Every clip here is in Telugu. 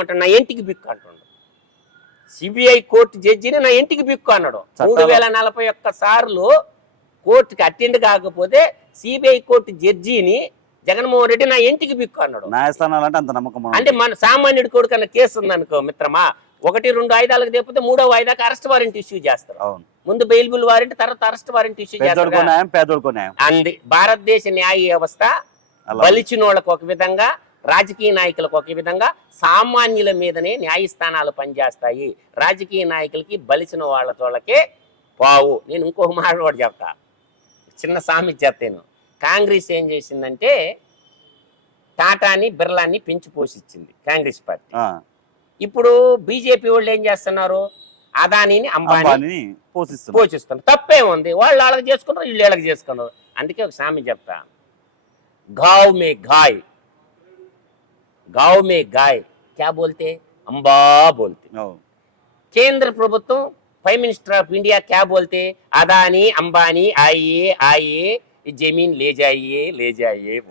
అంటాడు, నా ఇంటికి బిక్కు అంటుండు. సిబిఐ కోర్టు జడ్జిని నా ఇంటికి బిక్కు అన్నాడు. మూడు వేల నలభై ఒక్క సార్లు కోర్టుకి అటెండ్ కాకపోతే సిబిఐ కోర్టు జడ్జిని జగన్మోహన్ రెడ్డి నా ఇంటికి బిక్కు అన్నాడు. న్యాయస్థానాలు అంటే అంత నమ్మకం మనకు. అంటే మన సామాన్యుడి కొడుకు అన్న కేసు ఉందనుకో మిత్రమా ఒకటి రెండు వాయిదాలకు తెప్పితే మూడో వాయిదాకి అరెస్ట్ వారెంట్ ఇష్యూ చేస్తారు. ముందు బెయిల్బుల్ వారెంట్ తర్వాత అరెస్ట్ వారెంట్ ఇష్యూ చేస్తారు అంది. భారతదేశ న్యాయ వ్యవస్థ బలిచిన వాళ్ళకు ఒక విధంగా రాజకీయ నాయకులకు ఒక విధంగా సామాన్యుల మీదనే న్యాయస్థానాలు పనిచేస్తాయి. రాజకీయ నాయకులకి బలిసిన వాళ్ళ తోళ్ళకే పావు. నేను ఇంకొక మాట కూడా చెప్తా. చిన్న సామి చెప్తాను. కాంగ్రెస్ ఏం చేసిందంటే టాటాని బిర్లాని పెంచి పోషించింది కాంగ్రెస్ పార్టీ. ఇప్పుడు బీజేపీ వాళ్ళు ఏం చేస్తున్నారు? అదానిని అంబానీ పోషిస్తున్నారు. తప్పే ఉంది. వాళ్ళు వాళ్ళకి చేసుకున్నారు వీళ్ళు వీళ్ళకి చేసుకున్నారు. అందుకే ఒక సామె చెప్తా. గావ్ మే गाँव में गाय क्या बोलते हैं? अंबा बोलते केंद्र प्रभुत्व प्राइम मिनिस्टर ऑफ़ इंडिया क्या बोलते हैं? अदानी अंबानी आइए आइए ज़मीन ले जाइए ले जाइए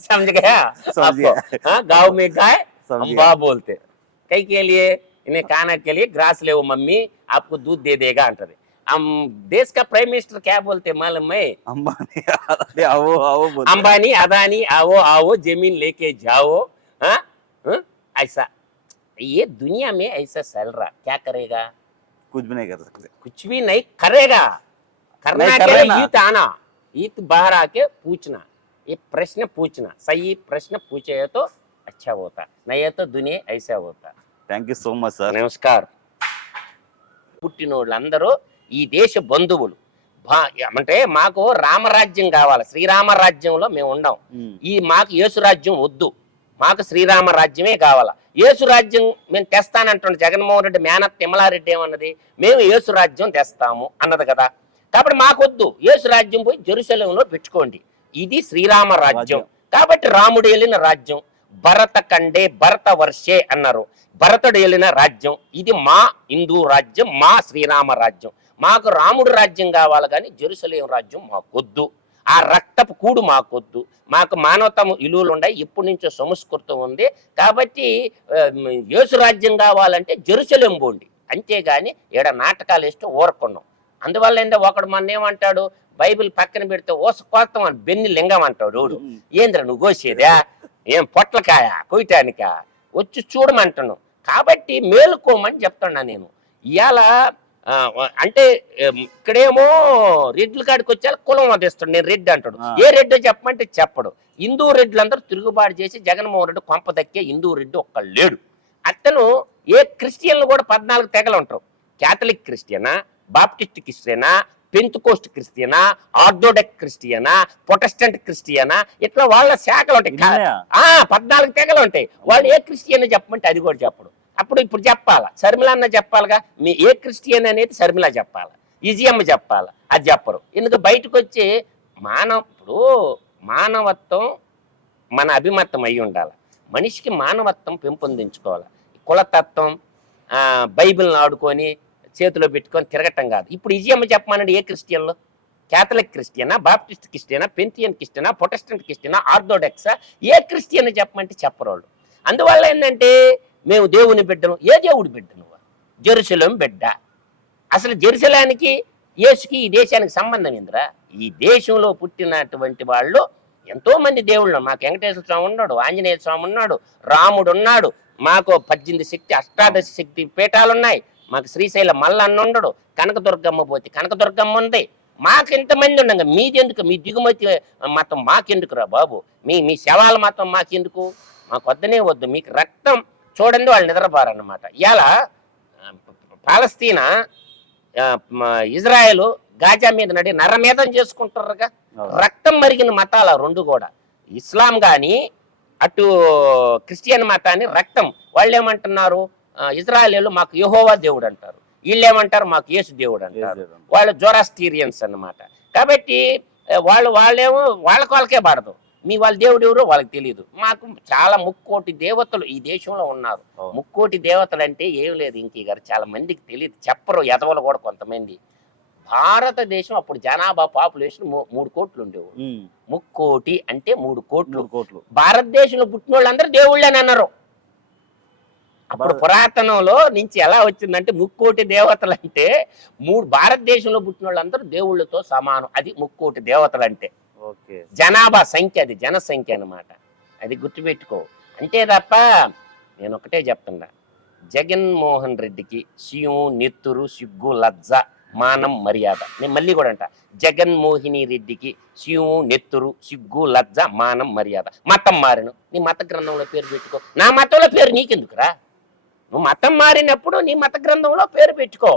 समझ गया? आपको? हाँ गाँव में गाय अंबा बोलते कई के लिए इन्हें खाना के लिए ग्रास ले वो मम्मी आपको दूध दे देगा अंटदे हम देश का प्राइम मिनिस्टर क्या बोलते मालूम है अंबानी अरे आओ आओ बोलते हैं। अंबानी अदानी आओ आओ जमीन लेके जाओ हाँ हाँ? ऐसा ये दुनिया में ऐसा चल रहा क्या करेगा कुछ भी नहीं कर सकते कुछ भी नहीं करेगा करना नहीं के कर लिए रहे ना। ईत आना ईत बाहर आके पूछना ये प्रश्न पूछना सही प्रश्न पूछे तो अच्छा होता नहीं है तो दुनिया ऐसा होता thank you so much sir నమస్కారం పుట్టినోళ్ళందరూ ఈ దేశ బంధువులు. అంటే మాకు రామరాజ్యం కావాలి. శ్రీరామరాజ్యంలో మేము ఉండం. ఈ మాకు యేసురాజ్యం వద్దు. మాకు శ్రీరామ రాజ్యమే కావాలా. యేసు రాజ్యం మేము తెస్తానంటుండే జగన్మోహన్ రెడ్డి మేనత్ తిమ్మలారెడ్డి ఏమన్నది? మేము యేసు రాజ్యం తెస్తాము అన్నది కదా. కాబట్టి మాకొద్దు. యేసు రాజ్యం పోయి జెరూసలేంలో పెట్టుకోండి. ఇది శ్రీరామ రాజ్యం. కాబట్టి రాముడు వెళ్ళిన రాజ్యం. భరత కండే భరత వర్షే అన్నారు. భరతుడు వెళ్ళిన రాజ్యం ఇది మా హిందూ రాజ్యం మా శ్రీరామ రాజ్యం. మాకు రాముడు రాజ్యం కావాలి కానీ జెరూసలేం రాజ్యం మాకొద్దు. ఆ రక్తపు కూడు మాకొద్దు. మాకు మానవత విలువలు ఉన్నాయి ఇప్పటి నుంచో సంస్కృతం ఉంది. కాబట్టి యేసు రాజ్యం కావాలంటే జెరూసలేం పోండి. అంతేగాని ఈడ నాటకాలు వేస్తే ఊరకున్నాం అందువల్ల ఏందో ఒకడు మన ఏమంటాడు బైబిల్ పక్కన పెడితే ఓస కోస్తాం అని బెన్ని లింగం అంటాడు. ఏంద్ర నువ్వు కోసేదా? ఏం పొట్లకాయ కొయ్యటానిక? వచ్చి చూడమంటాను. కాబట్టి మేలుకోమని చెప్తున్నా నేను. ఇవాళ అంటే ఇక్కడేమో రెడ్ల కాడికి వచ్చా కులం వదిస్తాడు నేను రెడ్డి అంటాడు. ఏ రెడ్డో చెప్పమంటే చెప్పడు. హిందూ రెడ్లందరూ తిరుగుబాటు చేసి జగన్మోహన్ రెడ్డి కొంప దక్కే హిందూ రెడ్డి ఒక్క లేడు. అతను ఏ క్రిస్టియన్లు కూడా పద్నాలుగు తెగలు ఉంటారు క్యాథలిక్ క్రిస్టియనా బాప్టిస్ట్ క్రిస్టియనా పెంతుకోస్ట్ క్రిస్టియనా ఆర్థోడక్ క్రిస్టియనా ప్రొటెస్టెంట్ క్రిస్టియనా ఇట్లా వాళ్ళ శాఖలు ఉంటాయి. పద్నాలుగు తెగలు ఉంటాయి. వాళ్ళు ఏ క్రిస్టియన్ చెప్పమంటే అది కూడా చెప్పడు. అప్పుడు ఇప్పుడు చెప్పాలా? శర్మిల అన్న చెప్పాలిగా? మీ ఏ క్రిస్టియన్ అనేది శర్మిల చెప్పాలా? ఈజీఎమ్మ చెప్పాలా? అది చెప్పరు. ఎందుకు? బయటకు వచ్చి మానవ ఇప్పుడు మానవత్వం మన అభిమతం అయి ఉండాలి. మనిషికి మానవత్వం పెంపొందించుకోవాలి. కులతత్వం బైబిల్ని ఆడుకొని చేతిలో పెట్టుకొని తిరగటం కాదు. ఇప్పుడు ఈజీఎమ్మ చెప్పమనండి ఏ క్రిస్టియన్లో? క్యాథలిక్ క్రిస్టియనా బాప్టిస్ట్ క్రిస్టియనా పెంతియన్ క్రిస్టియనా ప్రొటెస్టెంట్ క్రిస్టియనా ఆర్థోడాక్సా? ఏ క్రిస్టియన్ చెప్పమంటే చెప్పరోళ్ళు. అందువల్ల ఏంటంటే మేము దేవుని బిడ్డను ఏ దేవుడి బిడ్డ నువ్వు? బిడ్డ. అసలు జెరుసలానికి యేసుకి ఈ దేశానికి సంబంధం ఏందిరా? ఈ దేశంలో పుట్టినటువంటి వాళ్ళు ఎంతో మంది దేవుళ్ళు. మాకు వెంకటేశ్వర స్వామి ఉన్నాడు ఆంజనేయ స్వామి ఉన్నాడు రాముడు ఉన్నాడు. మాకు పద్దెనిమిది శక్తి అష్టాదశ శక్తి పీఠాలు ఉన్నాయి మాకు శ్రీశైలం మల్లన్న ఉండడు కనకదుర్గమ్మ పోతే కనకదుర్గమ్మ ఉంది. మాకు ఎంతమంది ఉండగా? మీదెందుకు? మీ దిగుమతి మతం మాకెందుకురా బాబు? మీ మీ శవాల మతం మాకెందుకు? మాకు వద్దనే వద్దు. మీకు రక్తం చూడండి వాళ్ళు నిద్రపోరన్నమాట. ఇలా పాలస్తీనా ఇజ్రాయెల్ గాజా మీద నడి నరమేధం చేసుకుంటారుగా. రక్తం మరిగిన మతాల రెండు కూడా. ఇస్లాం గాని అటు క్రిస్టియన్ మతాన్ని రక్తం. వాళ్ళు ఏమంటున్నారు ఇజ్రాయేలీలు మాకు యెహోవా దేవుడు అంటారు వీళ్ళు ఏమంటారు మాకు యేసు దేవుడు. అంటారు వాళ్ళు జోరాస్టీరియన్స్ అన్నమాట. కాబట్టి వాళ్ళు వాళ్ళేమో వాళ్ళకి వాళ్ళకే పడదు. మీ వాళ్ళ దేవుడు ఎవరో వాళ్ళకి తెలియదు మాకు చాలా ముక్కోటి దేవతలు ఈ దేశంలో ఉన్నారు. ముక్కోటి దేవతలు అంటే ఏం లేదు ఇంకీ గారు. చాలా మందికి తెలియదు చెప్పరు ఎదవలు కూడా కొంతమంది. భారతదేశం అప్పుడు జనాభా పాపులేషన్ మూడు కోట్లు ఉండేవి ఉమ్, ముక్కోటి అంటే మూడు కోట్లు. కోట్లు. భారతదేశంలో పుట్టిన వాళ్ళందరూ దేవుళ్ళని అన్నారు అప్పుడు పురాతనంలో నుంచి ఎలా వచ్చిందంటే ముక్కోటి దేవతలు అంటే మూడు భారతదేశంలో పుట్టిన వాళ్ళందరూ దేవుళ్ళతో సమానం. అది ముక్కోటి దేవతలు అంటే ఓకే. జనాభా సంఖ్య అది జనసంఖ్య అన్నమాట. అది గుర్తుపెట్టుకో. అంతే తప్ప నేను ఒకటే చెప్తున్నా. జగన్మోహన్ రెడ్డికి శివం నెత్తురు సిగ్గు లజ్జ మానం మర్యాద. నేను మళ్ళీ కూడా అంట. జగన్మోహిని రెడ్డికి శివం నెత్తురు సిగ్గు లజ్జ మానం మర్యాద. మతం మారిను. నీ మత గ్రంథంలో పేరు పెట్టుకో. నా మతంలో పేరు నీకెందుకురా? నువ్వు మతం మారినప్పుడు నీ మత గ్రంథంలో పేరు పెట్టుకో.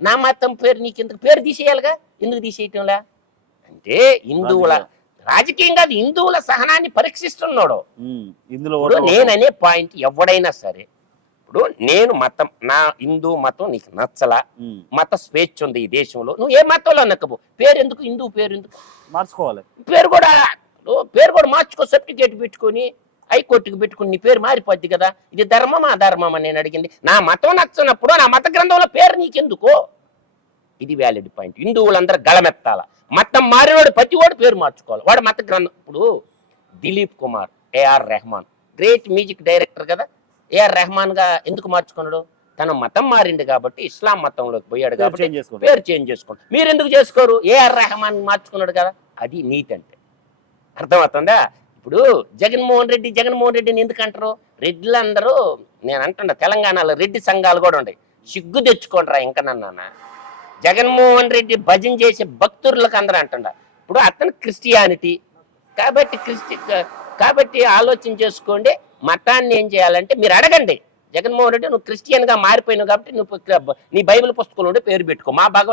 నా మతం పేరు నీకెందుకు? పేరు తీసేయాలిగా? ఎందుకు తీసేయటంలా? అంటే హిందువుల రాజకీయం కాదు హిందువుల సహనాన్ని పరీక్షిస్తున్నాడు. ఇందులో నేననే పాయింట్ ఎవడైనా సరే ఇప్పుడు నేను మతం నా హిందూ మతం నీకు నచ్చలా? మత స్వేచ్ఛ ఉంది ఈ దేశంలో. నువ్వు ఏ మతంలో నక్కబో పేరు ఎందుకు? హిందూ పేరు ఎందుకు? మార్చుకోవాలి. పేరు కూడా పేరు కూడా మార్చుకో సర్టిఫికేట్ పెట్టుకొని హైకోర్టుకి పెట్టుకుని నీ పేరు మారిపోద్ది కదా? ఇది ధర్మమా అధర్మమా నేను అడిగింది. నా మతం నచ్చినప్పుడు నా మత గ్రంథంలో పేరు నీకెందుకో? ఇది వ్యాలిడ్ పాయింట్ హిందువులందరూ గళమెత్తాల. మతం మారినవాడు ప్రతి వాడు పేరు మార్చుకోవాలి. వాడు మత గ్రంథం ఇప్పుడు Dilip Kumar AR Rahman. Great music director కదా? ఏఆర్ రెహమాన్గా ఎందుకు మార్చుకున్నాడు? తన మతం మారింది కాబట్టి ఇస్లాం మతంలోకి పోయాడు కాబట్టి పేరు చేంజ్ చేసుకోండి మీరు ఎందుకు చేసుకోరు? ఏఆర్ రెహమాన్ మార్చుకున్నాడు కదా? అది నీతి అంటే అర్థమవుతుందా? ఇప్పుడు జగన్మోహన్ రెడ్డి జగన్మోహన్ రెడ్డిని ఎందుకు అంటారు? రెడ్డిలందరూ నేను అంటున్నా తెలంగాణలో రెడ్డి సంఘాలు కూడా ఉన్నాయి. సిగ్గు తెచ్చుకోండి రా ఇంకా నన్న జగన్మోహన్ రెడ్డి భజన చేసే భక్తులకు అందరూ అంటుండ ఇప్పుడు అతను క్రిస్టియానిటీ. కాబట్టి క్రిస్టి కాబట్టి ఆలోచన చేసుకోండి. మతాన్ని ఏం చేయాలంటే మీరు అడగండి. జగన్మోహన్ రెడ్డి నువ్వు క్రిస్టియన్గా మారిపోయినావు కాబట్టి నువ్వు నీ బైబిల్ పుస్తకంలో పేరు పెట్టుకో. మా భగవద్